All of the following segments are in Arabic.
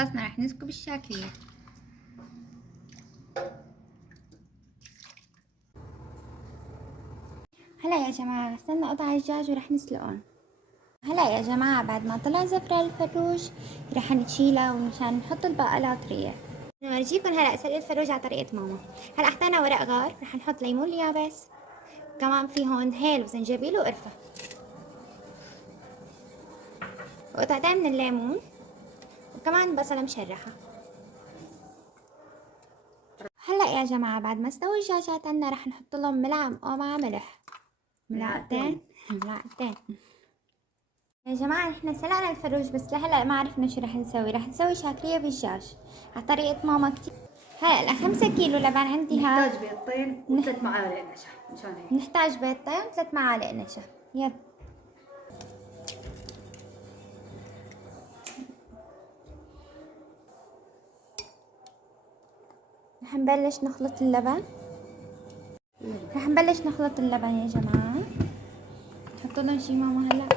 خلصنا رح نسكب الشاكية. هلا يا جماعة غسلنا قطع الدجاج ورح نسلقهم. هلا يا جماعة بعد ما طلع زفرة الفروج رح نشيلها ومشان نحط البقلة طرية. نورجيكم هلا سلق الفروج على طريقة ماما. هلا احطينا ورق غار، رح نحط ليمون يابس، كمان في هون هيل وزنجبيل وقرفة وقطعتين من الليمون وكمان بصلة مشرحة. هلا يا جماعة بعد ما استوى الدجاجات عنا رح نحط لهم ملعقة مقامعة ملح، ملعقتين يا جماعة. نحن سلقنا الفروج بس لهلا ما عرفنا شو رح نسوي. رح نسوي شاكرية بالدجاج على طريقة ماما كتير. هلا ل5 كيلو لبن عندي نحتاج بيضتين و3 معالق نشا مشان هيك. نحتاج بيضتين و3 معالق نشا. يلا رح نبلش نخلط اللبن. رح نبلش نخلط اللبن يا جماعة. نحط لهم شي ماما هلا؟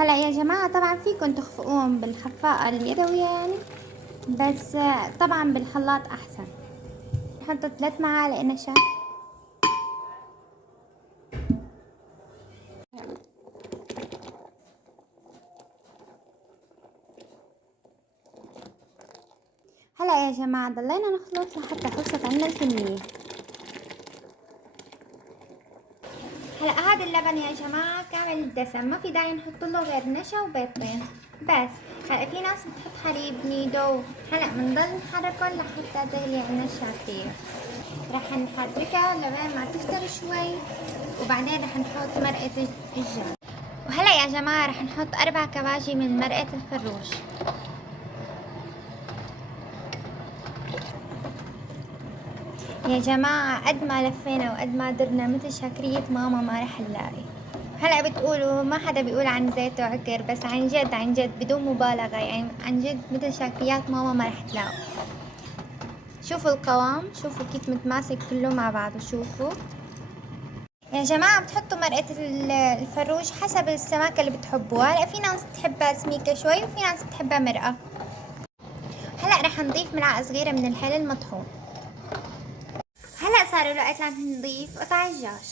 هلا يا جماعة طبعا فيكم تخفقوهم بالخفاقة اليدوية يعني، بس طبعا بالخلاط احسن. نحط 3 معالق نشا. هلا يا جماعة ضلينا نخلط لحتى خلصت عنا الكمية. هلا هذا اللبن يا جماعة كامل الدسم، ما في داعي نحط له غير نشا وبيضتين بس. هلا في ناس بتحط حليب نيدو. هلا بنضل نحركهم لحتى تغلي عنا الشاكرية. رح نحركها لبين ما تفتر شوي وبعدين رح نحط مرقة الدجاج. وهلا يا جماعة رح نحط 4 كباجي من مرقة الفروج. يا جماعة قد ما لفينا وقد ما درنا مثل شاكرية ماما ما رح نلاقي. هلا بتقولوا ما حدا بيقول عن زيت وعكر، بس عن جد عن جد بدون مبالغة يعني عن جد مثل شاكريات ماما ما رح تلاقوا. شوفوا القوام، شوفوا كيف متماسك كله مع بعضه. شوفوا يا جماعة بتحطوا مرقة الفروج حسب السماكة اللي بتحبوها. هلا في ناس بتحبها سميكة شوي وفي ناس بتحبها مرقة. هلا رح نضيف ملعقة صغيرة من الحلل المطحون. هلا صار الوقت لنضيف قطع الدجاج.